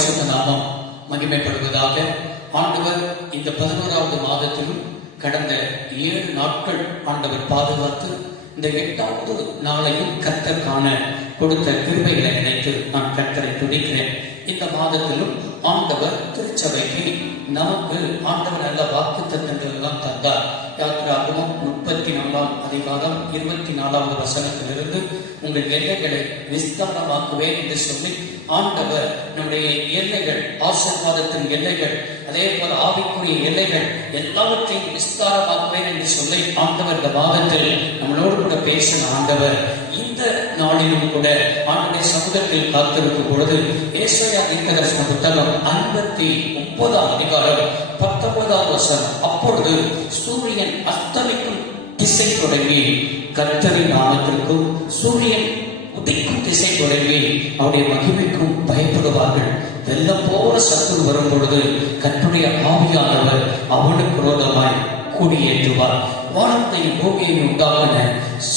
பரிசுத்த நாமம் மகிமைப்படுவதாக. ஆண்டவர் இந்த 11வது மாதத்திலும் கடந்த 7 நாட்கள் ஆண்டவர் பாதுகாத்து இந்த 8வது நாளையும் கர்த்தர் காண கொடுத்த கிருபைகளை நினைத்து நான் கர்த்தரை துதிக்கிறேன். இந்த மாதத்திலும் ஆண்டவர் திருச்சபைக்கு நமக்கு ஆண்டவர் நல்ல வாக்கு தத்தங்கள் எல்லாம் தந்தார். யாத்திராகமம் 34ஆம் அதிகாரம் 24வது வசனத்திலிருந்து உங்கள் எல்லைகளை விஸ்தாரமாக்குவேன் என்று சொல்லி ஆண்டவர் நம்முடைய எல்லைகள், ஆசீர்வாதத்தின் எல்லைகள், அதே போல ஆவிக்குரிய எல்லைகள் எல்லாவற்றையும் விஸ்தாரமாக்குவேன் என்று சொல்லி ஆண்டவர் இந்த மாதத்தில் நம்மளோடு கூட பேசின ஆண்டவர் இந்த நாளிலும் கூட ஆண்டுடைய சமூகத்தில் காத்திருக்கும் பொழுது ஏசாயா தீர்க்கதரிசன புத்தகம் 59ஆம் அதிகாரம் 19வது வசனம், அப்பொழுது சூரியன் அஸ்தமிக்கும் திசை தொடங்கி கர்த்தரின் நாமத்திற்கும் சூரியன் உதிக்கும் திசை தொடங்கி அவருடைய மகிமைக்கும் பயப்படுவார்கள். வெள்ளம் போல சத்துரு வரும் பொழுது கர்த்தருடைய ஆவியானவர் அவனுக்கு விரோதமாய் கூடியேற்றுவார். வானத்தையும் பூமியையும் உண்டாகின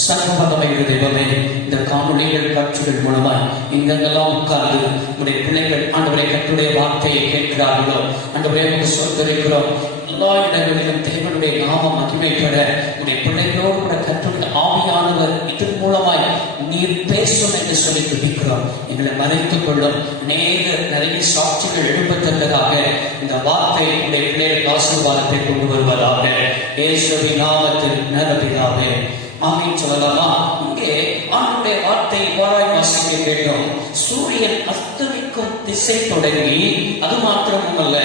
சர்வவல்லமையுள்ள தெய்வமே, இந்த காணொளிகள் காட்சிகள் மூலமாய் எங்கெங்கெல்லாம் உட்கார்ந்து உடைய பிள்ளைகள் ஆண்டவரை கர்த்தருடைய வார்த்தையை கேட்கிறார்களோ ஆண்டவரே சொல்கிறோம், எல்லா இடங்களிலும் தேவனுடைய நாமம் மகிமைப்பட உடைய பிள்ளைகளோடு கூட கர்த்தருடைய ஆவியானவர் இதன் மூலமாய் நீர் பேசும் என்று சொல்லி துதிக்கிறோம். எங்களை மறைத்துக் கொள்ளும் நிறைய சாட்சிகள் எழுப்பத்தக்கதாக இந்த வார்த்தை உடைய பிள்ளைகளுக்கு ஆசீர்வாதத்தை கொண்டு வருவதாக இயேசுவின் நாமத்தில் நல்லபிதாவே ஆமென் சொல்லலாமா? இங்கே ஆண்டவருடைய வார்த்தை இவ்வாறாய் வாசிக்க கேட்டோம். சூரியன் அஸ்தமிக்கும் திசை தொடங்கி, அது மாத்திரமல்ல,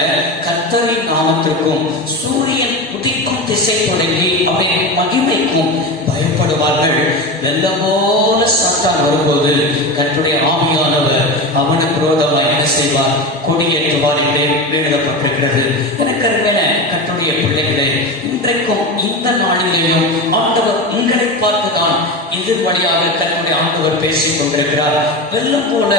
கர்த்தரின் நாமத்திற்கும் சூரியன் உதிக்கும் திசை தொடங்கி அவருடைய மகிமைக்கும் பயப்படுவார்கள். வெள்ளம் போல சாத்தான் வரும்போது கர்த்தருடைய ஆவியானவர் அவனுக்கு விரோதமாக என்ன செய்வார்? கொடியேற்றுவார் என்று எழுதப்பட்டிருக்கிறது. எனக்கு அருமையான கர்த்தருடைய பிள்ளைகளை, இன்றைக்கும் இந்த நாளிலேயும் ஆண்டவர் உங்களை பார்த்துதான் இதன் வழியாக கர்த்தருடைய ஆண்டவர் பேசிக் கொண்டிருக்கிறார். வெள்ளம் போல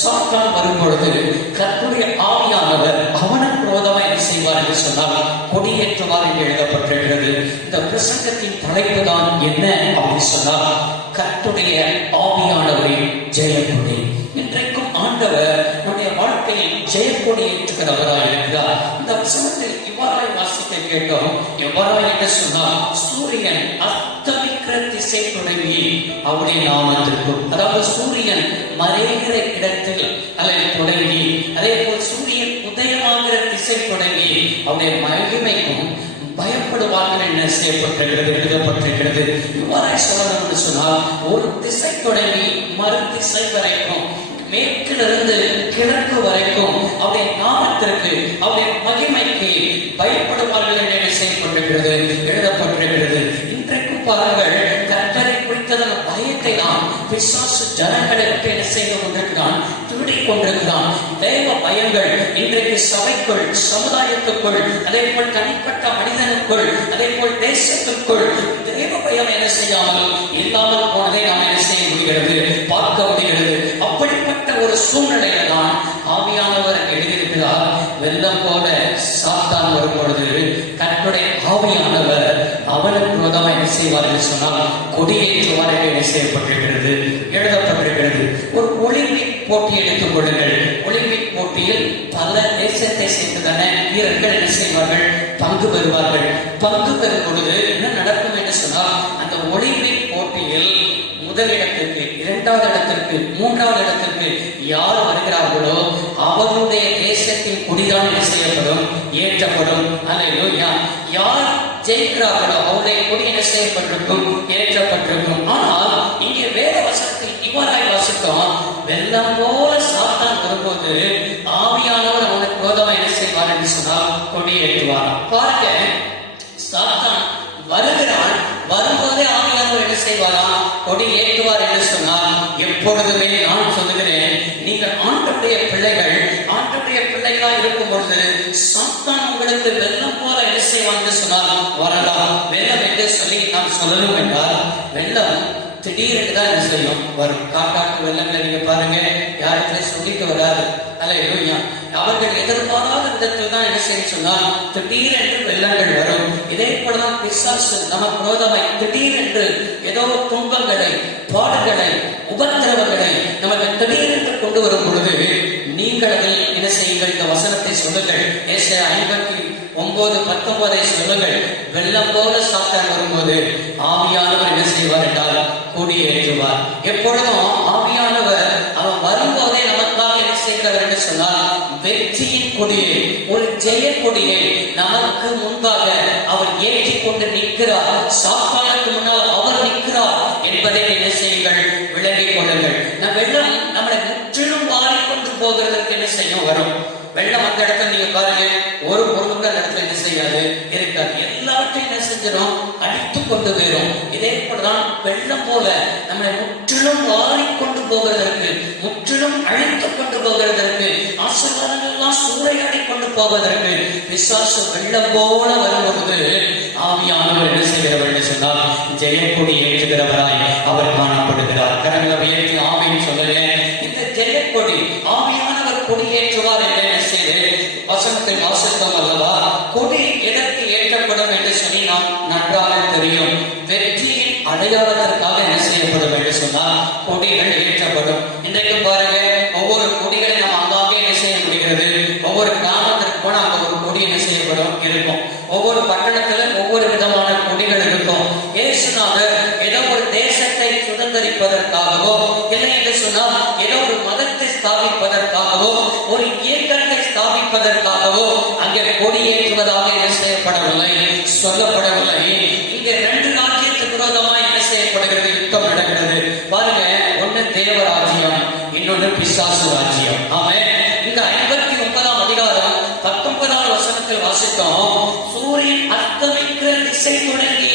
சாத்தான் வரும்பொழுது கர்த்தருடைய ஆவியானவர் அவனுக்கு விரோதமாக என்ன செய்வார் என்று சொன்னால் கொடியேற்றுவார் என்று எழுதப்பட்டிருக்கிறது. இந்த பிரசங்கத்தின் தலைப்பு தான் என்ன அப்படின்னு சொன்னால் கர்த்தருடைய ஆவியானவரின் ஜெயக்கொடி. இன்றைக்கும் ஆண்டவர் நம்முடைய வாழ்க்கையில் ஜெயக்கொடி ஏற்றுகிறவராக இருக்கிறார். இந்த வசனத்தில் இவ்வாறாய் வாசிக்க கேட்டோம். எவ்வாறாய் என்று சொன்னால் சூரியன் அஸ்தமிக்கிற திசை தொடங்கி அவருடைய நாமத்திற்கும், அதாவது சூரியன் மறைகிற இடத்தில் அதை தொடங்கி, அதே போல் சூரியன் உதயமாகிற திசை தொடங்கி அவருடைய மகிமைக்கும் பயப்படுவார்கள் என்ன செய்யப்பட்டிருக்கிறது, எழுதப்பட்டிருக்கிறது. இவ்வாறாய் சொல்லணும் என்று சொன்னால் ஒரு திசை தொடங்கி மறு திசை வரைக்கும், மேற்கிலிருந்து கிழக்கு வரைக்கும் அவருடைய நாமத்திற்கு அவருடைய மகிமைக்கு பயப்படுவார்கள் என்ன செய்யப்பட்டிருக்கிறது, எழுதப்பட்டிருக்கிறது. இன்றைக்கும் பாருங்கள், கர்த்தரை குறித்ததன் பயத்தை தான் பிசாசு ஜனங்களுக்கு என்ன செய்து கொண்டிருக்கிறான், திருடிக் கொண்டிருக்கிறான். தேவ பயங்கள் இன்றைக்கு சபைக்குள், சமுதாயத்துக்குள், அதே போல் தனிப்பட்ட மனிதனுக்குள், அதே போல் தேசத்திற்குள் தேவ பயம் என்ன செய்யாமல் இல்லாமல் போனதை நாம் என்ன செய்ய முடிகிறது, பார்க்க முடிகிறது. அப்படிப்பட்ட ஒரு சூழ்நிலையில தான் ஆவியானவர் எழுதியிருக்கிறார். வெள்ளம் போல சாத்தான் வரும் பொழுது கர்த்தருடைய ஆவியானவர் அவனுக்கு விரோதமாக என்ன செய்வார் என்று சொன்னால் கொடியேற்றுவார் என்று என்ன செய்யப்பட்டிருக்கிறது, எழுதப்பட்டிருக்கிறது. ஒரு ஒலிம்பிக் போட்டி எடுத்துக் கொள்ளுங்கள். ஒலிம்பிக் போட்டியில் பல தேசத்தை சேர்ந்ததான வீரர்கள் என்ன செய்வார்கள், பங்கு பெறுவார்கள். பங்கு பெறும் பொழுது என்ன நடக்கும் என்று சொன்னால் அந்த ஒலிம்பிக் போட்டியில் முதலிடத்திற்கு, 2வது இடத்திற்கு, 3வது இடத்திற்கு யார் வருகிறார்களோ அவருடைய தேசத்தின் கொடிதான் என்ன செய்யப்படும், ஏற்றப்படும். அல்லேலூயா. யார் ஜெயிக்கிறார்களோ அவருடைய கொடி என்ன செய்யப்பட்டிருக்கும், ஏற்றப்பட்டிருக்கும். ஆனால் இங்கே வேத வசனத்தில் இவ்வாறாய் வாசித்தோம், வெள்ளம் போல சாத்தான் வரும்போது ஆவியானவர் அவனுக்கு விரோதமாக என்ன செய்வார் என்று சொன்னால் கொடியேற்றுவார். பாருங்க, சாத்தான் வருகிறான், வரும்போதே ஆவியானவர் என்ன செய்வாரா, கொடி ஏற்றுவார் என்று சொன்னால் எப்பொழுதுமே நான் சொல்லுகிறேன், நீங்கள் ஆண்டவருடைய பிள்ளைகள், ஆண்டவருடைய பிள்ளைகளா இருக்கும் பொழுது சாத்தான் உங்களுக்கு வெள்ளம் போல என்ன செய்வான் என்று சொன்னால் வரலாம். வெள்ளம் என்று சொல்லி நாம் சொல்லணும் என்றால் வெள்ளம் திடீரென்று தான் என்ன செய்யும், வரும். காட்டாற்று வெள்ளங்களை நீங்க பாருங்க, யாருக்குமே சொல்லிக்க வராது. அல்லேலூயா. அவர்கள் எதிர்பாராத விதத்தில் தான் என்ன செய்ய சொன்னால் திடீரென்று வெள்ளங்கள் வரும். இதே போலதான் பிசாசு நமக்கு விரோதமாய் திடீரென்று ஏதோ துன்பங்களை, பாடுகளை, உபத்திரவங்களை நமக்கு திடீரென்று கொண்டு வரும் பொழுது நீங்கள் அதில் என்ன வரும்போதே சொல்லுங்கள். வெள்ளம் போல சாத்தான் வரும்போது ஆவியானவர் என்ன செய்வார் என்றால் கொடியேற்றுவார். எப்பொழுதும் ஆவியானவர் அவன் வரும்போதே நமக்காக என்ன செய்கிறவர் என்று சொன்னால் வெற்றியின் கொடியை, ஒரு ஜெய கொடியை நமக்கு முன்பாக அவர் ஏற்றி கொண்டு நிற்கிறார். சாத்தானுக்கு முன்னால் அவர் நிற்கிறார் என்பதை என்ன செய்யுங்கள், விளங்கிக் கொள்ளுங்கள். வெள்ளம் நம்மளை முற்றிலும் மாறிக்கொண்டு போகிறதுக்கு என்ன செய்யும் வரும். வெள்ளம் அந்த இடத்துல நீங்க பாருங்க, ஒரு பொருளுக்கு அந்த இடத்துல என்ன செய்யாது, இருக்காது. எல்லாத்தையும் என்ன செஞ்சிடும், அடித்து கொண்டு போயிடும். இதே போலதான் வெள்ளம் போல நம்மளை முற்றிலும் வாரிக்கொண்டு போகிறதற்கு, முற்றிலும் அழித்து கொண்டு போகிறதற்கு, ஆசீர்வாதங்கள் எல்லாம் சூறையாடி கொண்டு போவதற்கு பிசாசு வெள்ளம் போல வரும்பொழுது ஆவியானவர் என்ன செய்கிறவர் என்று சொன்னால் ஜெயக்கொடி ஏற்றுகிறவராய் அவர் காணப்படுகிறார். கரங்களை உயர்த்தி ஆவின்னு சொல்லுங்க. இந்த ஜெயக்கொடி ஆவியானவர் கொடியேற்றுவார் என்று என்ன செய்து வசனத்தில் வாசித்தோம் அல்லவா? கொடி எதற்கு ஏற்றப்படும் என்று சொல்லி நாம் நன்றாக தெரியும். வெற்றியின் அடையாளத்திற்காக என்ன செய்யப்படும் என்று சொன்னால் கொடிகள் ஏற்றப்படும். இன்றைக்கு பாருங்க, ஒவ்வொரு கொடிகளை நாம் அங்காங்கே என்ன செய்ய முடிகிறது. ஒவ்வொரு கிராமத்திற்கு போன அங்க ஒரு கொடி என்ன செய்யப்படும் இருக்கும். ஒவ்வொரு பட்டணத்துல ஒவ்வொரு விதமான கொடிகள் இருக்கும். இயேசுநாதர் ஏதோ ஒரு தேசத்தை சுதந்திரிப்பதற்காகவோ, இல்லை என்று சொன்னால் ஏதோ ஒரு மதத்தை ஸ்தாபிப்பதற்காகவோ, ஒரு இயக்கத்தை ஸ்தாபிப்பதற்காகவோ அங்கே கொடியேற்றுவதாக என்ன செய்யப்படவில்லை, சொல்லப்படவில்லை. இங்கே 2 ராஜ்யத்துக்கு விரோதமாக என்ன செய்யப்படுகிறது, யுத்தம் நடக்கிறது. பாருங்க, ஒண்ணு தேவராஜ்யம், இன்னொன்னு பிசாசு ராஜ்யம். ஆமே. இந்த 59ஆம் அதிகாரம் 19ஆம் வசனத்தில் வாசித்தோம். சூரியன் அஸ்தமிக்கிற திசை தொடங்கி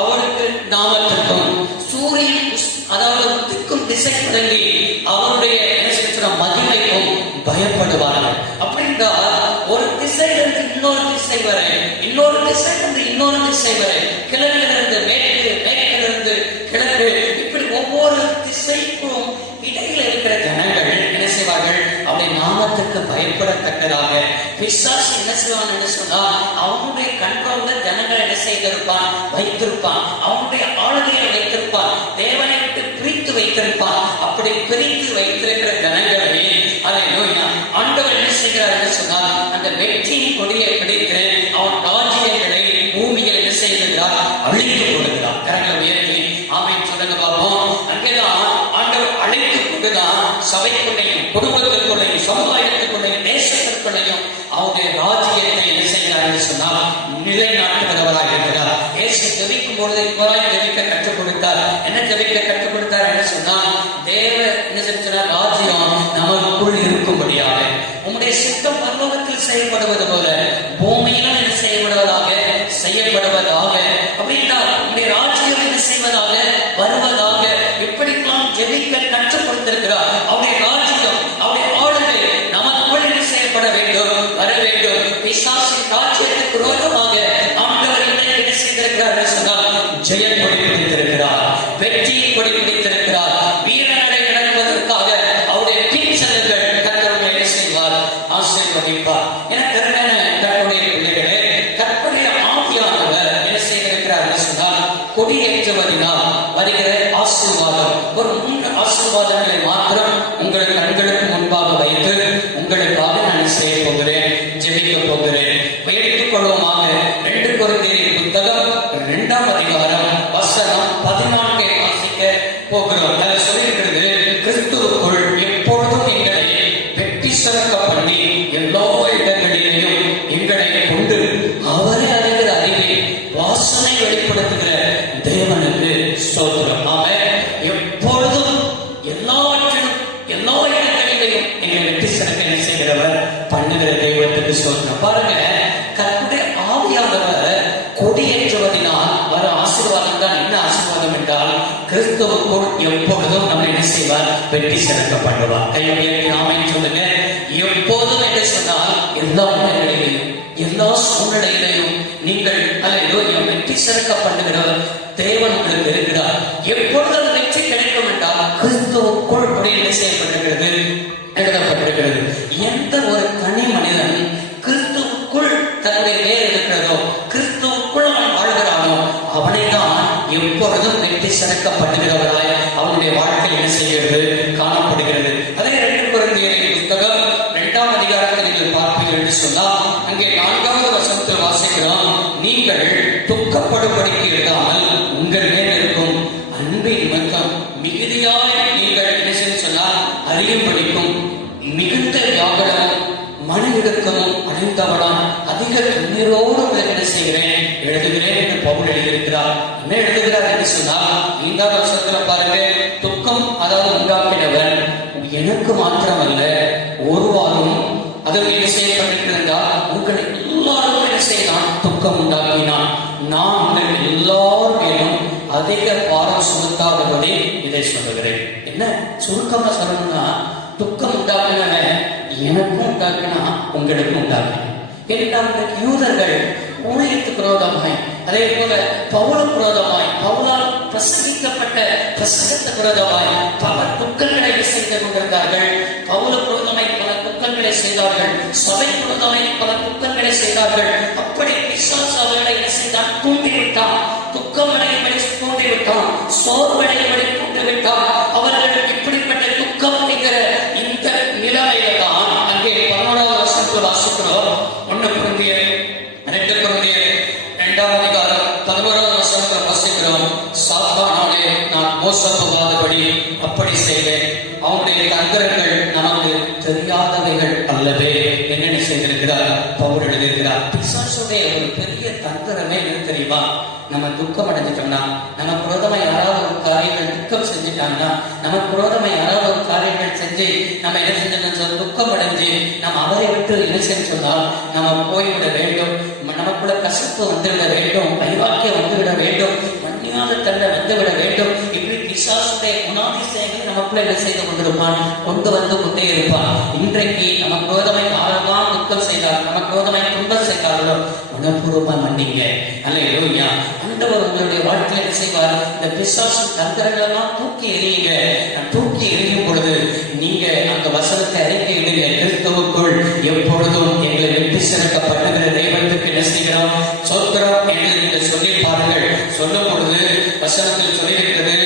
அவருக்கு நாமத்திற்கும், சூரியன் அதாவது திக்கும் திசை தொடங்கி அவருடைய மகிமைக்கும் பயப்படுவார்கள். அப்படின்னா ஒரு திசையிலிருந்து இன்னொரு திசை வரை, இன்னொரு திசையிலிருந்து இன்னொரு திசை வரை, கிழக்கிலிருந்து மேற்கு, மேற்கிலிருந்து கிழக்கு, இப்படி ஒவ்வொரு திசைக்கும் இடையில இருக்கிற ஜனங்கள் என்ன செய்வார்கள், அவருடைய நாமத்துக்கு பயப்படத்தக்கதாக. பிசாசு என்ன செய்வான் என்று சொன்னா அவனுடைய கண்ட்ரோல்ல ஜனங்கள் என்ன செய்திருப்பான், வைத்திருப்பான். அவனுடைய ஆளுகையை வைத்திருப்பான். தேவனை விட்டு பிரித்து வைத்திருப்பான். அப்படி பிரித்து வைத்திருக்கிற ஜனங்களை ஆண்டவர் என்ன செய்கிறார் என்று சொன்னால் அந்த வெற்றியின் கொடியை பிடித்து அவன் ராஜ்யங்களை பூமியில் என்ன செய்கிறார், அழித்து கொடுக்கிறார். கரங்களை உயர்த்தி ஆமென் சொல்லுங்க பார்ப்போம். அங்கேதான் ஆண்டவர் அழைத்து கொண்டுதான் சபைக்குள்ளையும், குடும்பத்திற்குள்ளையும், சமுதாயத்திற்குள்ளையும், தேசத்திற்குள்ளையும் அவருடைய ராஜ்யத்தை என்ன செய்கிறார் என்று சொன்னால் நிலைநாட்டுவதவராக இருக்கிறார். இயேசு ஜெபிக்கும் பொழுது ஜெபிக்க கற்றுக் கொடுத்தார். என்ன ஜெபிக்க கற்றுக் கொடுத்தார் என்று சொன்னால் தேவ என்ன சொன்னார், ராஜ்யம் நமக்குள் இருக்கும்படியாக, உம்முடைய சித்தம் பரலோகத்தில் செய்யப்படுவது போல பூமியிலும் என்ன செய்யப்படுவதாக, செய்யப்படுவதாக. அப்படின்னா உம்முடைய ராஜ்யம் என்ன செய்வதாக, வருவதாக. இப்படித்தான் ஜெபிக்க கற்றுக் கொடுத்திருக்கிறார். அவருடைய ராஜ்யம், அவருடைய ஆளுகை நமக்குள் என்ன செய்யப்பட வேண்டும், வர வேண்டும். பிசாசின் ராஜ்யத்துக்கு விரோதமாக ஆண்டவர் என்ன செய்திருக்கிறார் என்று சொன்னால் ஜெயம் கொடி பிடித்திருக்கிறார், வெற்றியை கொடி பிடித்திருக்கிறார். வீரநடை நடப்பதற்காக அவருடைய பின்செல்கள் கர்த்தர் என்ன செய்வார், ஆசீர்வதிப்பார். என கருமையான கர்த்தருடைய பிள்ளைகளே, கர்த்தருடைய ஆவியானவர் என்ன செய்திருக்கிறார் என்று சொன்னால் கொடியேற்றுவதனால் வருகிற ஆசீர்வாதம், ஒரு 3 ஆசீர்வாதங்களை மாத்திரம் உங்கள் கண்களுக்கு முன்பாக வைத்து உங்களுக்காக நான் செய்ய போகிறேன், ஜெபிக்க போகிறேன். எடுத்துக் கொள்வோமாக 2 கொரிந்தியர் புத்தகம் 2ஆம் அதிகாரம் வசனம் 14 வாசிக்க போகிறோம். அதில் சொல்லியிருக்கிறது, கிறிஸ்துவுக்குள் எப்பொழுதும் எங்களை வெற்றி சிறக்க பண்ணி எல்லா இடங்களிலேயும் எங்களை கொண்டு அவரை அறிகிற அறிவில் வாசனை வெளிப்படுத்துகிற தேவனுக்கு ஸ்தோத்திரம். ஆமென். எப்பொழுதும் எல்லாவற்றிலும் எல்லா இடங்களிலேயும் எங்களை வெற்றி சிறக்க என்ன செய்கிறவர், பண்ணுகிற தெய்வத்துக்கு ஸ்தோத்திரம். பாருங்க, கர்த்தருடைய ஆவியானவர் கொடியேற்றுவதனால் வர ஆசீர்வாதம் தான். என்ன ஆசீர்வாதம் என்றால் கிறிஸ்துவுக்குள் எப்பொழுதும் நம்ம என்ன செய்வார், வெற்றி சிறக்க பண்ணுவார். கையை ஆமென் சொல்லுங்க. எப்போதும் என்று சொன்னால் எல்லா இடங்களிலேயும், எல்லா சூழ்நிலையிலையும் நீங்கள் அல்ல வெற்றி சிறக்க பண்ணுகிறவர் தேவன் உங்களுக்கு இருக்கிறார். எப்பொழுது வெற்றி கிடைக்கும் என்றால் கிறிஸ்துவுக்குள் என்ன செய்யப்பட்டிருக்கிறது, எழுதப்பட்டிருக்கிறது. எந்த ஒரு தனி மனிதன் கிறிஸ்துவுக்குள் தன்னுடைய வேர் இருக்கிறதோ, கிறிஸ்துவுக்குள் அவன் வாழ்கிறானோ, அவனை தான் எப்பொழுதும் வெற்றி சிறக்கப்படுகிறவராய் அவனுடைய வாழ்க்கை என்ன செய்கிறது, காணப்படுகிறது. அதே 2 கொரிந்தியர் புத்தகம் 2ஆம் அதிகாரத்தில் நீங்கள் பார்ப்பீர்கள் என்று சொன்னால் அங்கே 4வது வசனத்தில் வாசிக்கிறோம். மிகுதியாய் நீங்கள் என்ன சொன்னால் அறியும்படிக்கும் மிகுந்த யாகமும் மன இடுக்கமும் அடைந்தவனான் அதிக கண்ணீரோடு உங்களுக்கு என்ன செய்கிறேன் எழுதுகிறேன் என்று பவுல் எழுதியிருக்கிறார். என்ன எழுதுகிறார் என்று சொன்னால் 5ஆம் வசனத்துல பாருங்க, துக்கம் அதாவது உண்டாக்கினவன் எனக்கு மாத்திரமல்ல ஒருவாரும் அதற்கு என்ன செய்யப்பட்டிருந்தால் உங்களை எல்லாரும் என்ன செய்தான் துக்கம் உண்டாக்கினான். நான் உங்கள் எல்லார் மேலும் அதிக பாரம் சுமத்தாதபடி இதை சொல்லுகிறேன். என்ன சுருக்கமா சொல்லணும்னா, துக்கம் உண்டாக்கினவன் எனக்கும் உண்டாக்கினா உங்களுக்கும் உண்டாக்கின. ஏனென்றால் யூதர்கள் ஊழியத்துக்கு விரோதமாய், அதே போல பவுலுக்கு விரோதமாய், பவுலால் பிரசங்கிக்கப்பட்ட பிரசங்கத்துக்கு விரோதமாய் பல துக்கங்களை செய்து கொண்டிருந்தார்கள். பவுலுக்கு விரோதமாய் பல துக்கங்களை செய்தார்கள். சபை விரோதமாய் பல துக்கங்களை செய்தார்கள். அப்படி பிசாசு அவர்களை என்ன செய்தான்? தூண்டிவிட்டான். துக்கமடையும்படி தூண்டிவிட்டான். சோர்வடையும்படி தூண்டிவிட்டான். அவர்கள் இப்படிப்பட்ட துக்கம் என்கிற இந்த நிலைமையில தான் அங்கே 11ஆம் வசனத்தில் வாசிக்கிறோம். 1 கொரிந்தியர் 2 கொரிந்தியர் 2ஆம் அதிகாரம் 11ஆம் வசனத்தில் வாசிக்கிறோம். சாத்தானாலே நான் மோசம் போகாதபடி அப்படி செய்வேன். அவனுடைய தந்திரங்கள் நமக்கு தெரியாதவைகள் அல்லவே என்ன செய்திருக்கிறார் பவுல் எழுதியிருக்கிறார். பிசாசுடைய ஒரு பெரிய தந்திரமே என்ன தெரியுமா? நம்ம துக்கம் அடைஞ்சிட்டோம்னா, நம்ம குரோதமா யாராவது ஒரு காரியங்கள் துக்கம் செஞ்சுட்டாங்கன்னா, நம்ம குரோதமா யாராவது ஒரு காரியங்கள் செஞ்சு நம்ம என்ன செஞ்சோம் துக்கம் அடைஞ்சு நம்ம அவரை விட்டு என்ன செய்ய சொன்னால் நம்ம போய்விட வேண்டும். நமக்குள்ள கசப்பு வந்துவிட வேண்டும். வைராக்கியம் வந்துவிட வேண்டும். மன்னியாத தன்மை வந்துவிட வேண்டும். இப்படி பிசாசுடைய குணாதிசயங்கள் நமக்குள்ள என்ன செய்து கொண்டிருப்பான்? கொண்டு வந்து கொண்டே இருப்பான். இன்றைக்கு நம்ம குரோதமை யாரெல்லாம் துக்கம் செய்தார், நம்ம குரோதமை துன்பம் செய்தார்களோ மனப்பூர்வமா மன்னிங்க. அல்லேலூயா. ஆண்டவர் உங்களுடைய வாழ்க்கையில என்ன செய்வார்? இந்த பிசாசு தந்திரங்கள் எல்லாம் தூக்கி எறியுங்க. தூக்கி எறியும் பொழுது நீங்க அந்த வசனத்தை அறிக்கையிடுங்க. கிறிஸ்துவுக்குள் எப்பொழுதும் எங்களை வெற்றி சிறக்கப்படுகிற தெய்வத்துக்கு என்ன செய்கிறோம்? சோத்திரம் என்று நீங்கள் சொல்லி பாருங்கள். சொல்லும் பொழுது வசனத்தில் சொல்லியிருக்கிறது.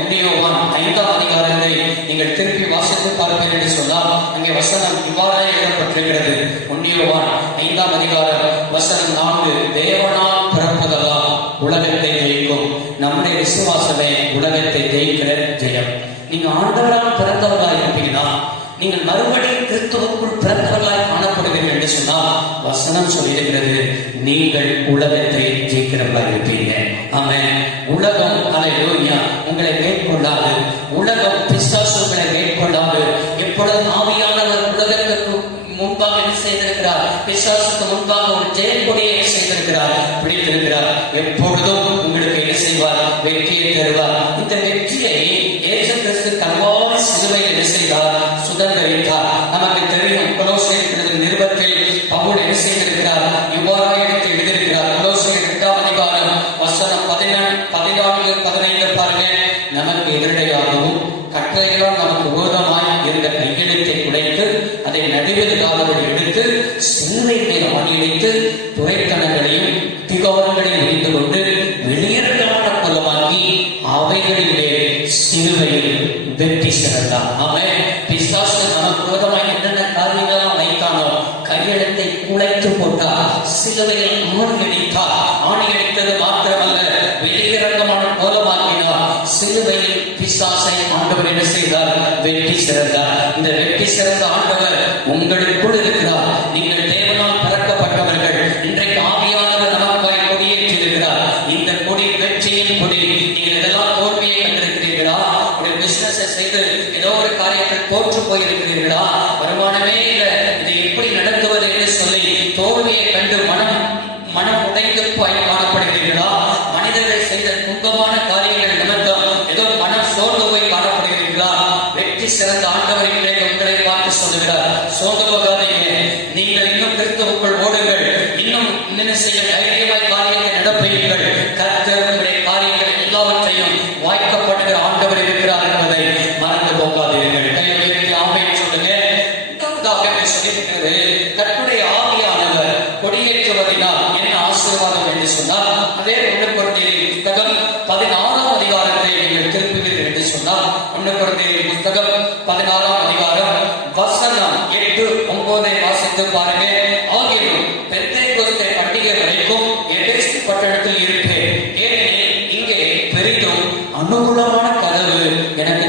1 யோவான் 5ஆம் அதிகாரத்தை நீங்கள் திருப்பி வாசித்து பார்ப்பீர்கள் என்று சொன்னால் அங்கே வசனம் இவ்வாறு எழுதப்பட்டிருக்கிறது. 1 யோவான் 5ஆம் அதிகாரம் வசனம் 4, தேவனால் பிறப்பதெல்லாம் உலகத்தை ஜெயிக்கும். நம்முடைய விசுவாசமே உலகத்தை ஜெயிக்கிற ஜெயம். நீங்க ஆண்டவரால் பிறந்தவர்களாக இருப்பீங்கன்னா, நீங்கள் மறுபடியும் கிறிஸ்துவுக்குள் பிறந்தவர்களாய் காணப்படுவீர்கள் என்று சொன்னால் வசனம் சொல்லியிருக்கிறது, நீங்கள் உலகத்தை ஜெயிக்கிறவர்களாக இருப்பீங்க. ஆமென். உலகம் அல்லேலூயா உங்களை மேற்கொள்ளாது. உலகம் பிசாசு உங்களை மேற்கொள்ளாது. எப்பொழுதும் ஆவியானவர் உலகத்திற்கு முன்பாக என்ன செய்திருக்கிறார்? பிசாசுக்கு முன்பாக ஒரு ஜெயக்கொடியை செய்திருக்கிறார், பிடித்திருக்கிறார். எப்பொழுதும் உங்களுக்கு என்ன செய்வார்? வெற்றியை தருவார். இந்த வெற்றியை இயேசு கிறிஸ்து கல்வாரி சிலுவையில் என்ன செய்தார்? சுதந்திரித்தார். நமக்கு தெரியும். கொலோசியர் நிருபத்தில் பவுல் என்ன செய்திருக்கிறார்? இவ்வாறு எடுத்து எழுதியிருக்கிறார். கொலோசியர் 2ஆம் அதிகாரம் வசனம் 14, 15 பாருங்க. நமக்கு எதிரடையாகவும் கட்டளைகளால் நமக்கு விரோதமாய் இருந்த கையெழுத்தை குடைத்து அதை நடுவதற்காக எடுத்து சிலுவை மேல் ஆணியடித்து துரைத்தனங்களையும் அதிகாரங்களையும் அறிந்து கொண்டு வெளியேறலான கொல்லமாக்கி அவைகளிலே சிலுவையில் வெற்றி சிறந்தார். ஆமென். பிசாசு நமக்கு விரோதமாய் என்னென்ன காரியங்களாம் வைத்தானோ கையெழுத்தை குலைத்து போட்டார். சிலுவையில் ஆணியடித்தார். ஆணியடித்தது மாத்திரமல்ல, வெளியிறக்கமான கோலமாக்கினார். சிலுவையில் பிசாசை ஆண்டவர் என்ன செய்தார்? வெற்றி சிறந்தார். இந்த வெற்றி சிறந்த ஆண்டவர் உங்களுக்குள் இருக்கிறார். நீங்கள் தேவனால் பறக்கப்பட்டவர்கள். இன்றைக்கு ஆவியானவர் நமக்காய் கொடியேற்றி இருக்கிறார். இந்த கொடி வெற்றியின் கொடி. நீங்கள் இதெல்லாம் தோல்வியை கண்டிருக்கிறீர்களா? ஒரு பிசினஸ் செய்து ஏதோ ஒரு காரியத்தில் தோற்று போயிருக்கிறீர்களா? வருமானமே இல்லை, இதை எப்படி நடத்துவது என்று சொல்லி தோல்வியை கண்டு மனம் உடைந்து போய் காணப்படுகிறீர்களா? மனிதர்கள் செய்த துன்பமான காரியங்கள் நிமித்தம் ஏதோ மனம் சோர்ந்து போய் காணப்படுகிறீர்களா? வெற்றி சிறந்த ஆண்டவர் உங்களை பார்த்து சொல்லுகிறார், சோர்ந்து போகாதீங்க. நீங்கள் இன்னும் கிறிஸ்துவுக்குள் ஓடுங்கள். இன்னும் என்ன செய்ய தைரியமாய் காரியங்களை நடப்பீர்கள். கர்த்தர் உங்களுடைய காரியங்கள் எல்லாவற்றையும் வாய்க்கப்படுகிற ஆண்டவர் இருக்கிறார் என்பதை மறந்து போகாதீர்கள். கையை உயர்த்தி ஆமென் சொல்லுங்க. சொல்லியிருக்கிறது, கர்த்தருடைய ஆவியானவர் கொடியேற்றுவதினால் என்ன ஆசீர்வாதம் என்று சொன்னால், அதே 1 கொரிந்தியர் புத்தகம் 16ஆம் அதிகாரத்தை நீங்கள் திருப்புவீர்கள் என்று சொன்னால், 1 கொரிந்தியர் புத்தகம் 16ஆம் அதிகாரம் வசனம் 8, 9 வாசித்து பாருங்க. ஆகியோரும் பெந்தேகோஸ்தே பண்டிகை வரைக்கும் எபேசு பட்டணத்தில் இருப்பேன். ஏனெனில் இங்கே பெரிதும் அனுகூலமான கதவு எனக்கு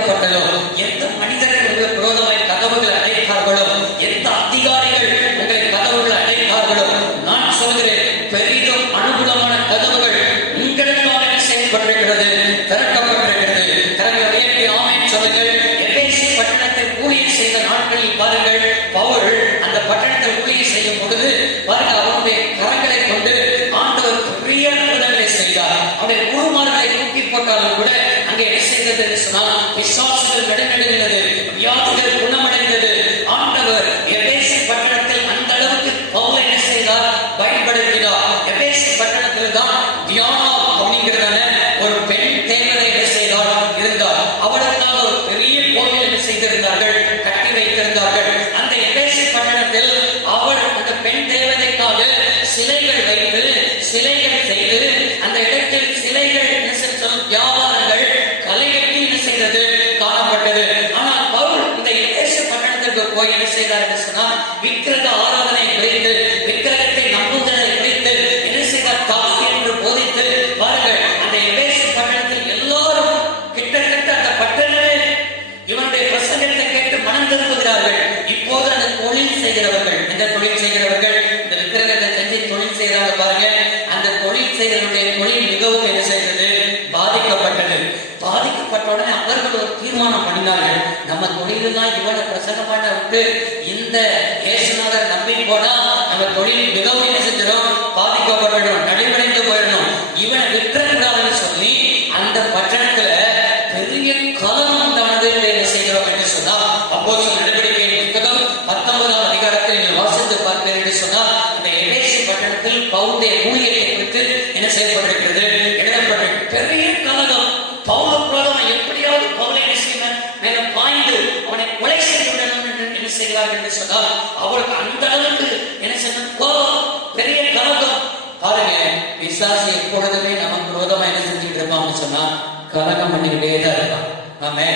அடைக்கப்பட்டதோ, எந்த மனிதர்கள் உங்களுக்கு விரோதமாய் கதவுகள் அடைத்தார்களோ, எந்த அதிகாரிகள் உங்களை கதவுகள் அடைத்தார்களோ, நான் சொல்கிறேன் பெரிதும் அனுகூலமான கதவுகள் உங்களுக்காக செயல்பட்டிருக்கிறது, திறக்கப்பட்டிருக்கிறது. கரங்களை உயர்த்தி ஆமென் சொல்லுங்கள். எபேசு பட்டணத்தில் ஊழியம் செய்த நாட்களில் பாருங்கள், பவுல் அந்த பட்டணத்தில் ஊழியம் செய்யும் பொழுது பாருங்க, அவருடைய கரங்களை கொண்டு ஆண்டவர் பெரிய அற்புதங்களை செய்தார். அவருடைய குருமார்களை தூக்கி போட்டாலும் கூட அங்கே என்ன செய்தது என்று சொன்னால், விசுவாசிகள் நடுநடுங்கினது, வியாதிகள் குணமடைந்தது. ஆண்டவர் எபேசு பட்டணத்தில் அந்த அளவுக்கு பவுல் என்ன செய்தார், பயன்படுத்தினார். எபேசு பட்டணத்தில் தான் தியானா அப்படிங்கிறதான ஒரு பெண் தேவதை என்ன செய்தார், இருந்தார். அவளுக்காக ஒரு பெரிய கோயில் என்ன செய்திருந்தார்கள், கட்டி வைத்திருந்தார்கள். அந்த எபேசு பட்டணத்தில் அவள் அந்த பெண் தேவதைக்காக சிலைகள் வைத்து சிலைகள் செய்து அந்த இடத்தில் சிலைகள் என்ன செய்யும் வியாபாரங்கள் கலைகட்டி என்ன செய்தது காணப்பட்டது. ஆனால் பவுல் இந்த எபேசு பட்டணத்திற்கு போய் என்ன செய்தார் என்று சொன்னால், விக்கிரக ஆராதனை குறித்து, விக்கிரகத்தை நம்புவதை குறித்து என்ன செய்தார், தவறு என்று போதித்து பாருங்கள், அந்த எபேசு பட்டணத்தில் எல்லாரும் கிட்டத்தட்ட அந்த பட்டணமே இவனுடைய பிரசங்கத்தை கேட்டு மனம் திரும்புகிறார்கள். இப்போது அந்த தொழில் செய்கிறவர்கள், இந்த தொழில் செய்கிறவர்கள் இந்த விக்கிரகத்தை செஞ்சு தொழில் செய்யறாங்க பாருங்க, அந்த தொழில் செய்கிறவருடைய தொழில் மிகவும் என்ன செய்தது, பாதிக்கப்பட்டது. பாதிக்கப்பட்ட உடனே அவர்கள் ஒரு தீர்மானம் பண்ணினார்கள், நம்ம தொழிலெல்லாம் இவனை பிரசங்கம் பண்ண விட்டு இந்த இயேசுநாதர் நம்பி போனா நம்ம தொழில் மிகவும் என்ன செஞ்சிடும், பாதிக்கப்பட்டுடும், நடைமுறைந்து போயிடணும், இவனை விட்டுறக்கூடாதுன்னு சொல்லி அந்த பட்டணத்துல பெரிய கலனம் உண்டானது என்ன செய்கிறோம் என்று சொன்னால், அப்போஸ்தலர் நடவடிக்கையின் புத்தகம் 19ஆம் அதிகாரத்தில் நீங்கள் வாசித்து பார்ப்பீர்கள் என்று சொன்னால், அந்த எபேசு பட்டணத்தில் பவுலுடைய ஊழியத்தை குறித்து என்ன செய்யப்பட்டிருக்கிறது, எழுதப்பட்டிருக்கிறது. பெரிய கலகம். பவுலுக்கு எப்படியாவது பவுலை என்ன செய்யணும், மேல பாய்ந்து அவனை கொலை செய்யவிடணும் என்று என்ன செய்கிறார்கள் என்று சொன்னால், அவளுக்கு அந்த அளவுக்கு என்ன செய்யணும், கோபம், பெரிய கலகம். பாருங்க, பிசாசு எப்பொழுதுமே நமக்கு விரோதமா என்ன செஞ்சுட்டு இருப்பான்னு சொன்னா, கலகம் பண்ணிக்கிட்டே தான் இருப்பான். ஆமே,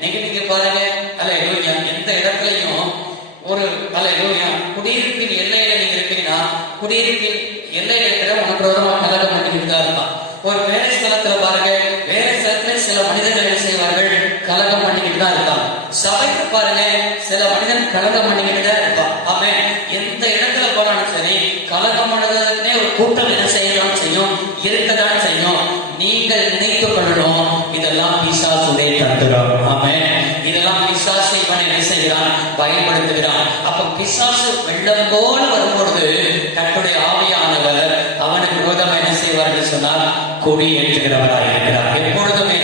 நீங்க பாருங்க, அல்லேலூயா, எந்த இடத்துலயும் ஒரு அல்லேலூயா குடியிருப்பின் எல்லையில நீங்க இருக்கீங்கன்னா, குடியிருப்பின் எல்லையில இருக்கிற உனக்கு விரோதமா கலகம் பண்ணிக்கிட்டு தான் இருப்பான். ஒரு வேலை ஸ்தலத்துல பாருங்க, வேலை ஸ்தலத்துல சில மனிதர்கள் என்ன செய்வார்கள், கலகம் பண்ணிக்கிட்டு தான் இருப்பாங்க. சபைக்கு பாருங்க, சில மனிதன் கலகம் பண்ணிக்கிட்டு தான் இருப்பான். ஆமே, எந்த இடத்துல போனாலும் சரி, கலகம் பண்ணுறதுக்குன்னே ஒரு கூட்டம் என்ன செய்யலாம் செய்யும், இருக்கதான் செய்யும். நீங்கள் நினைத்துக் கொள்ளணும், இதெல்லாம் பிசாசுடைய தந்திரம். ஆமே, இதெல்லாம் பிசாசை என்ன செய்கிறான், பயன்படுத்துகிறான். அப்ப பிசாசு வெள்ளம் போல வரும்பொழுது கர்த்தருடைய ஆவியானவர் அவனுக்கு விரோதமா என்ன செய்வார் என்று சொன்னால், கொடி ஏற்றுகிறவராக இருக்கிறார். எப்பொழுதுமே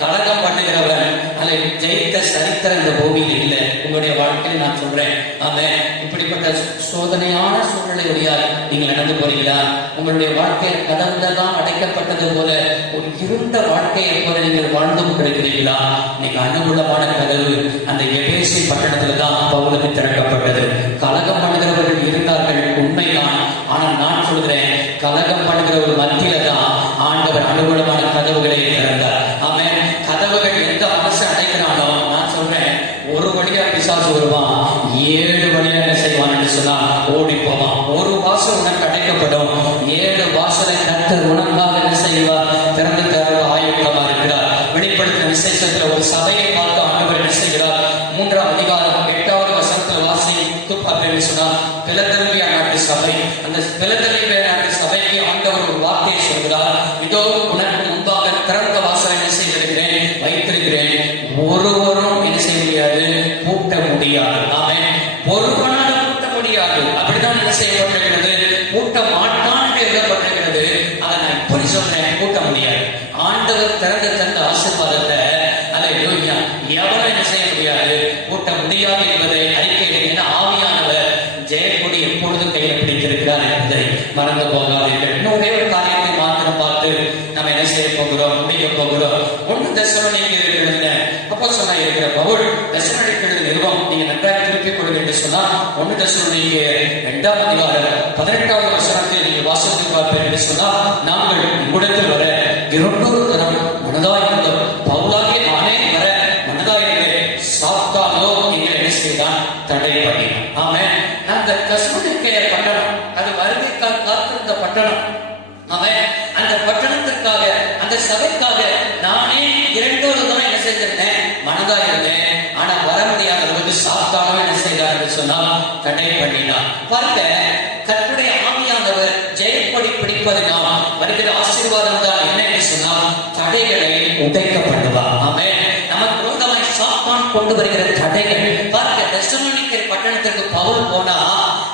கலகம் பண்ணுகிறவன் அதை ஜெயித்த சரித்திரம் இந்த பூமியில் இல்லை. உங்களுடைய வாழ்க்கையில் நான் சொல்றேன், ஆமே, இப்படிப்பட்ட சோதனையான சூழ்நிலை உடையால் நீங்கள் நடந்து போறீங்களா? உங்களுடைய வாழ்க்கையில் கடந்தெல்லாம் அடைக்கப்பட்டது போல ஒரு இருண்ட வாழ்க்கையை போல நீங்கள் வாழ்ந்து கொண்டிருக்கிறீர்களா? நீங்க அனுகூலமான கதவு அந்த எபேசு பட்டணத்துல தான் பவுலுக்கு திறக்கப்பட்டது. கலகம் பண்ணுகிறவர்கள் இருந்தார்கள், உண்மைதான். ஆனால் நான் சொல்கிறேன், கலகம் பண்ணுகிற ஒரு மத்தியில தான் ஆண்டவர் அனுகூலமான கதவுகளை திறந்தார். ஆமே, கதவுகள் எந்த மனசு அடைக்கிறானோ, நான் சொல்றேன், ஒரு வழியா பிசாசு வருவான், 7 வழியா என்ன செய்வான் என்று சொன்னா ஓடி போவான். ஒரு வாசல் உனக்கு அடைக்கப்படும், 7 வாசலை கர்த்தர் உனக்காக என்ன செய்வார், திறந்து தர ஆயுதமா இருக்கிறார். வெளிப்படுத்த விசேஷத்துல ஒரு சபையை பார்த்து ஆண்டவர் என்ன செய்கிறார், 3ஆம் அதிகாரம் 8வது வசனத்தில் வாசித்து பார்த்தேன்னு சொன்னால், பிலதெல்பியா நாட்டு சபை, அந்த பிலதெல்பியா நாட்டு சபைக்கு ஆண்டவர் ஒரு வார்த்தையை சொல்கிறார், இதோ உனக்கு முன்பாக திறந்த வாசலை என்ன செய்திருக்கிறேன், வைத்திருக்கிறேன், ஒருவரும் என்ன செய்ய முடியாது, பூட்ட முடியாது. ஆமென், ஒருவனால பூட்ட முடியாது. அப்படிதான் என்ன செய்யப்பட்டிருக்கிறது, பூட்ட மாட்டான் என்று எழுதப்பட்டிருக்கிறது. அதை நான் இப்படி சொல்றேன், பூட்ட முடியாது. ஆண்டவர் திறந்த தந்த ஆசீர்வாதத்தை அல்லேலூயா எவரும் என்ன செய்ய முடியாது, பூட்ட முடியாது என்பதை அறிக்கையிடுகிற ஆவியானவர் ஜெயக்கொடி எப்பொழுதும் கையில் பிடித்திருக்கிறார் என்பதை மறந்து போகாதீர்கள். இன்னும் ஒரே ஒரு காரியத்தை மாத்திரம் பார்த்து நம்ம என்ன செய்ய போகிறோம், முடிக்க போகிறோம். 1 தெசலோனிக்கேயர் எழுதின அப்போஸ்தலனாகிய இருக்கிற பவுல் தெசலோனிக்கேயர் எழுதின நிருபம் நீங்க நன்றாக திருப்பிக் கொள்ளுங்க என்று சொன்னால், 1 தெசலோனிக்கேயர் 2ஆம் அதிகாரம் 18வது வசனத்தில் நீங்கள் வாசித்து பார்ப்பீர்கள் என்று சொன்னால், நாங்கள் உங்களிடத்தில் வர 200 தரம் மனதாயிருந்தோம், பவுலாகிய நானே வர மனதாயிருந்தேன், சாத்தானோ எங்களை என்ன செய்தான், தடை பண்ணினான். ஆமென். அந்த தெசலோனிக்கேயர் பட்டணம் அது வருகைக்காக காத்திருந்த பட்டணம். ஆமென். அந்த பட்டணத்திற்காக, அந்த சபைக்காக நானே 2 தரம் என்ன செஞ்சிருந்தேன், மன இருந்தேன், ஆனா வர முடியாத அளவுக்கு சாத்தானோ என்ன செய்தார் என்று சொன்னால் தடை பண்ணினார். பாருங்க, கர்த்தருடைய ஆவியானவர் ஜெயப்படி பிடிப்பதனால் வருகிற ஆசீர்வாதம் தான் என்ன என்று சொன்னால் தடைகளை உடைக்கப்படுவார். ஆமென். நமக்கு விரோதமாய் சாத்தான் கொண்டு வருகிற தடைகள் பாருங்க. தெசலோனிக்கர் பட்டணத்திற்கு பவுல் போனா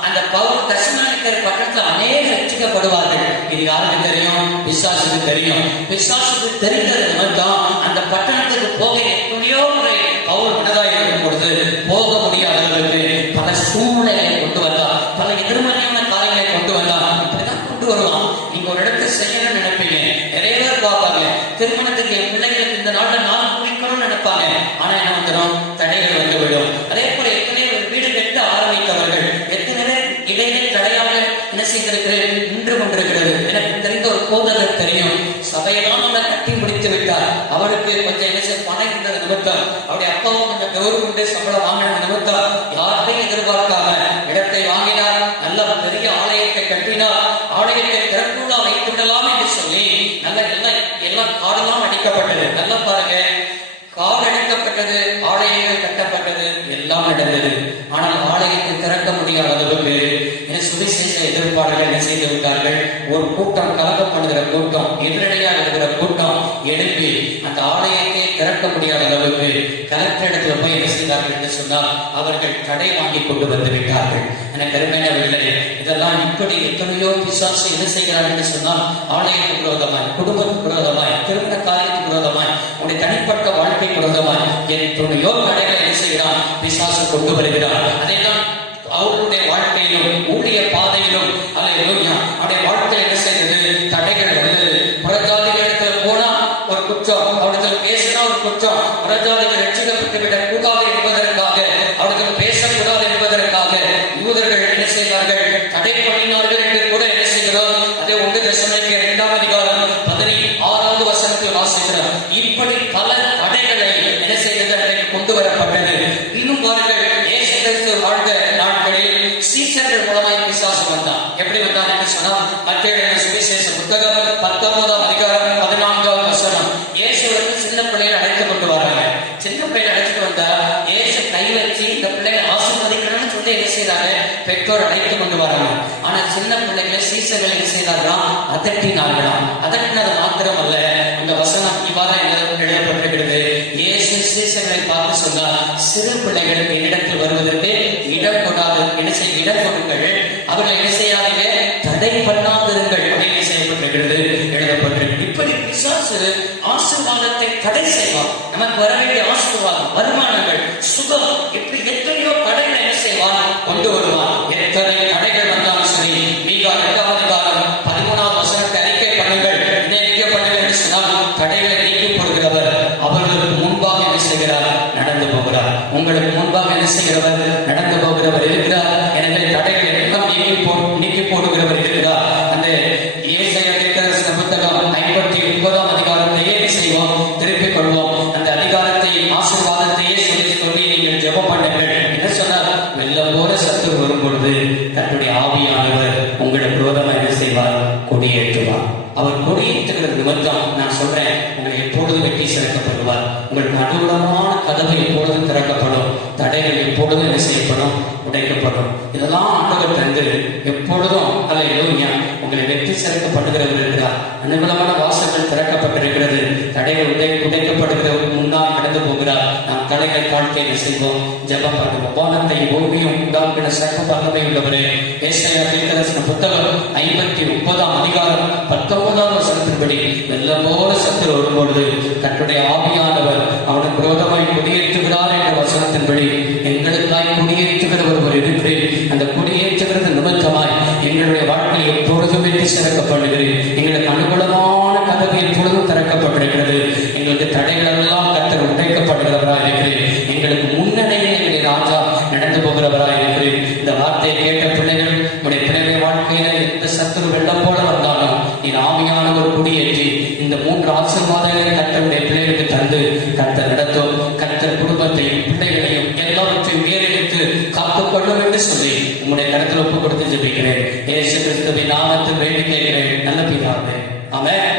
அந்த பவுல் தெசலோனிக்கர் பட்டணத்தில் அநேக ரட்சிக்கப்படுவார்கள். இது யாருக்கு தெரியும்? பிசாசுக்கு தெரியும். பிசாசுக்கு தெரிந்தது நிமித்தம் அந்த பட்டணத்துக்கு போக எத்தனையோ முறை பவுல் மனதாய் இருக்கும் பொழுது போக முடியாத அளவுக்கு பல சூழ்நிலையை கொண்டு வந்தார், பல எதிர்மறையான காரியங்களை கொண்டு வந்தார். இப்படிதான் கொண்டு வருவான். நீங்க ஒரு இடத்தை செய்யணும்னு நினைப்பீங்க, நிறைய பேர் பார்ப்பாங்க. திருமணத்துக்கு என் பிள்ளைகளுக்கு இந்த நாட்டை நான் குறிக்கணும்னு நினைப்பாங்க. ஆனா என்ன வந்துடும்? தடைகள் வந்து விடும். அதே போல எத்தனை வீடு கட்ட ஆரம்பித்தவர்கள் எத்தனை பேர் இடையிலே தடையாக என்ன செய்திருக்கிறது நின்று கொண்டிருக்கிறது. எனக்கு தெரிந்த ஒரு போதகர் தெரியும். சபையெல்லாம் நம்ம கட்டி முடித்து விட்டார். அவருக்கு கொஞ்சம் என்ன பணம் இருந்தது நிமித்தம், அவருடைய அப்பாவும் கொஞ்சம் கவர்மெண்ட் சம்பளம் வாங்கின நிமித்தம் யாரையும் எதிர்பார்க்காம இடத்தை வாங்கினார். நல்ல பெரிய ஆலயத்தை கட்டினார். ஆலயத்தை திறப்புள்ளா வைத்துவிடலாம் என்று சொல்லி நல்ல எல்லாம் காடெல்லாம் அடிக்கப்பட்டது. நல்லா பாருங்க, கால் அடிக்கப்பட்டது, ஆலயங்கள் கட்டப்பட்டது, எல்லாம் நடந்தது. ஆனால் ஆலயத்தை திறக்க முடியாத அளவுக்கு சுவிசேஷ எதிர்ப்பாளர்கள் என்ன செய்து விட்டார்கள்? ஒரு கூட்டம், கலக்கப்படுகிற கூட்டம், எதிரடையாக இருக்கிற கூட்டம் எழுப்பி அந்த ஆலயத்தை திறக்க முடியாத அளவுக்கு கலெக்டர் இடத்துல போய் என்ன செய்தார்கள் என்று சொன்னால் அவர்கள் தடை வாங்கி கொண்டு வந்து விட்டார்கள். எனக்கு அருமையானவர்களே, இதெல்லாம் இப்படி எத்தனையோ பிசாசு என்ன செய்கிறார் என்று சொன்னால் ஆலயத்துக்கு விரோதமாய், குடும்பத்துக்கு விரோதமாய், திருமண காரியத்துக்கு விரோதமாய், உடைய தனிப்பட்ட வாழ்க்கை விரோதமாய் எத்தனையோ தடைகளை என்ன செய்கிறான்? பிசாசு கொண்டு வருகிறார். அதைதான் அவர்களுடைய வாழ்க்கையிலும் ஊழிய பாதையிலும் அவருடைய வாழ்க்கையில் என்ன செய்தது? தடைகள் வந்தது. புறஜாதிகள் இடத்துல போனா ஒரு குற்றம், அவர்கள் பேசினா ஒரு குற்றம், புறஜாதிகள் ரட்சிக்கப்பட்டு விடக் கூடாது என்பதற்காக, அவர்கள் பேசக்கூடாது என்பதற்காக யூதர்கள் என்ன செய்தார்கள்? தடை பண்ணினார்கள் என்று கூட என்ன செய்கிறோம்? அதே 1 தெசலோனிக்கேயர் 2ஆம் அதிகாரம் 16வது வசனத்தில் வாசிக்கிறோம். இப்படி பல தடைகளை என்ன செய்தது? கொண்டு வரப்பட்டது. இன்னும் பாருங்கள், இயேசு கிறிஸ்து வாழ்ந்த நாட்களில் சீஷர்கள் மூலமாய் பிசாசு வந்தான். எப்படி வந்தான் என்று சொன்னால் மத்தேயு சுவிசேஷ புத்தகம் 19ஆம் அதிகாரம் 14வது வசனம். இயேசுவுக்கு சின்ன பிள்ளைகளை அழைத்து கொண்டு வராங்க. சின்ன பிள்ளைகளை அழைச்சிட்டு வந்தா இயேசு கை வச்சு இந்த பிள்ளைகளை ஆசீர்வதிக்கணும்னு சொல்லி என்ன செய்யறாங்க? பெற்றோர் அழைத்து கொண்டு வராங்க. ஆனா சின்ன பிள்ளைகளை சீஷர்கள் என்ன செய்தார்களாம்? அதட்டினார்களாம். அதட்டினது மாத்திரம் அல்ல, அந்த வசனம் இவ்வாறு எழுதப்பட்டிருக்கிறது. இயேசு சீஷர்களை பார்த்து சொன்னார், சிறு பிள்ளைகள் என்னிடத்தில் வருவதற்கு இடம் கொடாது, என்ன செய்ய இடம் கொடுங்கள், அவர்களை என்ன செய்யாதீங்க, தடை பண்ணாதிருங்கள் அப்படின்னு செய்யப்பட்டிருக்கிறது, எழுதப்பட்டிருக்கிறது. இப்படி பிசாசு ஆசீர்வாதத்தை தடை செய்வார். நமக்கு வர வேண்டிய ஆசீர்வாதம், வருமானங்கள், சுகம், இப்படி எத்தனையோ தடைகளை என்ன செய்வார்? கொண்டு வருவார். எத்தனை தடைகள் வந்தாலும் சரி, மீகா 2ஆம் அதிகாரம் 13வது வசனத்தை அறிக்கை பண்ணுங்கள். இதை அறிக்கை பண்ணுங்கள் என்று சொன்னால் தடைகளை நீக்கி போடுகிறவர் அவர்களுக்கு முன்பாக என்ன செய்கிறார்? நடந்து போகிறார். உங்களுக்கு முன்பாக என்ன செய்கிறவர்? நடந்து போகிறவர் இருக்கிறார். எனவே தடைகளை எல்லாம் நீக்கி போடுகிறவர் இருக்கிறார். அந்த ஏசாயா தீர்க்கதரிசன புத்தகம் 59ஆம் அதிகாரத்தையே செய்வோம், திருப்பிக் கொள்வோம். அந்த அதிகாரத்தையும் ஆசீர்வாதத்தையே சொல்லி நீங்கள் ஜெபம் பண்ணுங்கள். என்ன சொன்னார்? வெள்ளம் போல சத்துரு வரும் பொழுது தன்னுடைய ஆவியானவர் உங்களுக்கு விரோதமாக என்ன செய்வார்? கொடியேற்றுவார். அவர் கொடியேற்றுகிற நிமித்தம் நான் சொல்றேன், உங்களை எப்பொழுதும் வெட்டி சிறக்கப்படுவார். உங்களுக்கு அனுகூலமான கதவு எப்பொழுதும் திறக்கப்படும், தடைகள் எப்பொழுதும் என்ன செய்யப்படும்? உடைக்கப்படும். இதெல்லாம் ஆண்டவர் தந்து எப்பொழுதும் அல்லேலூயா உங்களை வெற்றி சிறக்கப்படுகிறவர் இருக்கிறார். அனுகூலமான வாசல்கள் திறக்கப்பட்டிருக்கிறது. தடைகள் உடைக்கப்படுகிற முன்னால் கடந்து போகிறார். நாம் தலைகள் வாழ்க்கையை செய்வோம், ஜெபம் பண்ணுவோம். வானத்தை பூமியும் உண்டாக்கின சர்வ வல்லமை உள்ளவரே, ஏசாயா தீர்க்கதரிசன புத்தகம் 59ஆம் அதிகாரம் 19வது வசனத்தின்படி வெள்ளம் போல சத்துரு வரும்பொழுது தன்னுடைய ஆவியானவர் அவனுக்கு விரோதமாய் குடியேற்றுகிறார் என்ற வசனத்தின்படி எங்களுக்காய் குடியேற்றுகிறவர் இருக்கிறேன். அந்த குடியேற்றுகிறது நிமித்தமாய் எங்களுடைய வாழ்க்கை எப்பொழுதும் வெற்றி சிறக்கப்படுகிறேன். எங்களுக்கு அனுகூலமான கதவு எப்பொழுதும் திறக்கப்பட்டிருக்கிறது. எங்களுக்கு தடைகள் எல்லாம் கர்த்தர் உடைக்கப்படுகிறவராக இருக்கிறேன். எங்களுக்கு முன்னணியில் எங்களுடைய ராஜா நடந்து போகிறவராக இருக்கிறேன். இந்த வார்த்தையை கேட்ட பிள்ளைகள், உடைய பிள்ளைகள் வாழ்க்கையில எந்த சத்துரு வெள்ளம் போல வந்தாலும் நீ ஆவியான ஒரு குடியேற்றி இந்த 3 ஆசீர்வாதங்களை கர்த்தருடைய பிள்ளைகளுக்கு தந்து கர்த்தர் நடத்தும். கர்த்தர் குடும்பத்தையும் பிள்ளைகளையும் எல்லாவற்றையும் வேறெடுத்து காத்துக்கொள்ளும் என்று சொல்லி உங்களுடைய கருத்தில் ஒப்புக் கொடுத்து ஜெபிக்கிறேன். இயேசு கிறிஸ்துவின் நாமத்தில் வேண்டி கேட்கிறேன், நல்ல பிதாவே, ஆமென்.